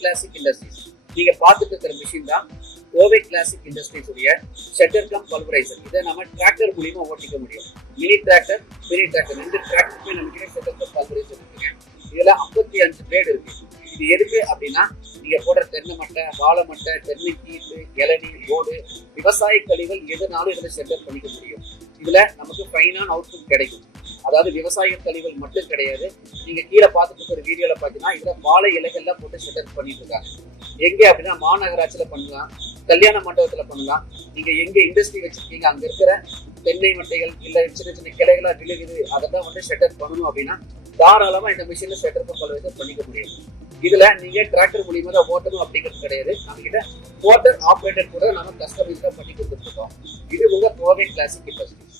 Classic industries. நீங்க பார்த்துட்டு இருக்கிற மிஷின் தான் கோவை கிளாசிக் இண்டஸ்ட்ரீஸ் உடைய ஷட்டர் கம் பல்வரைசர். இதை நம்ம டிராக்டர் மூலியமா ஓட்டிக்க முடியும். மினி டிராக்டர், பெரிய டிராக்டர், 2 டிராக்டருமே நமக்கு ஷட்டர் கம் பல்வரைசர் இருக்குங்க. இதுல 55 பிளேடு இருக்கு. இது எதுக்கு அப்படின்னா, நீங்க போடுற தென்னை மட்டை, வாழை மட்டை, தென்னை கீட்டு, இளநீ, ஓடு, விவசாய கழிவுகள் எதுனாலும் இதுல செட்டப் பண்ணிக்க முடியும். இதுல நமக்கு ஃபைனான அவுட்புட் கிடைக்கும். அதாவது விவசாய கழிவுகள் மட்டும் கிடையாது. நீங்க கீழே பார்த்துட்டு ஒரு வீடியோல பாத்தீங்கன்னா இதுல வாழை இலைகள்லாம் போட்டு செட்டப் பண்ணிட்டு இருக்காங்க. எங்க அப்படின்னா மாநகராட்சியில பண்ணலாம், கல்யாண மண்டபத்துல பண்ணலாம். நீங்க எங்க இண்டஸ்ட்ரி வச்சிருக்கீங்க அங்க இருக்கிற தென்னை மட்டைகள் இல்ல சின்ன சின்ன கிளைகளா விழுகுது, அதெல்லாம் வந்து செட்டப் பண்ணணும் அப்படின்னா தாராளமா இந்த மிஷின்ல செட்டப் பண்ணிக்க முடியும். இதுல நீங்க டிராக்டர் மூலியமா தான் ஓட்டணும் அப்படிங்கிறது கிடையாது. நம்ம கிட்ட மோட்டார் ஆபரேட்டர் கூட நம்ம கஸ்டமைஸ்டா பண்ணி கொடுத்துட்டு இருக்கோம். இது உங்க கோவை கிளாசிக் இண்டஸ்ட்ரீஸ்.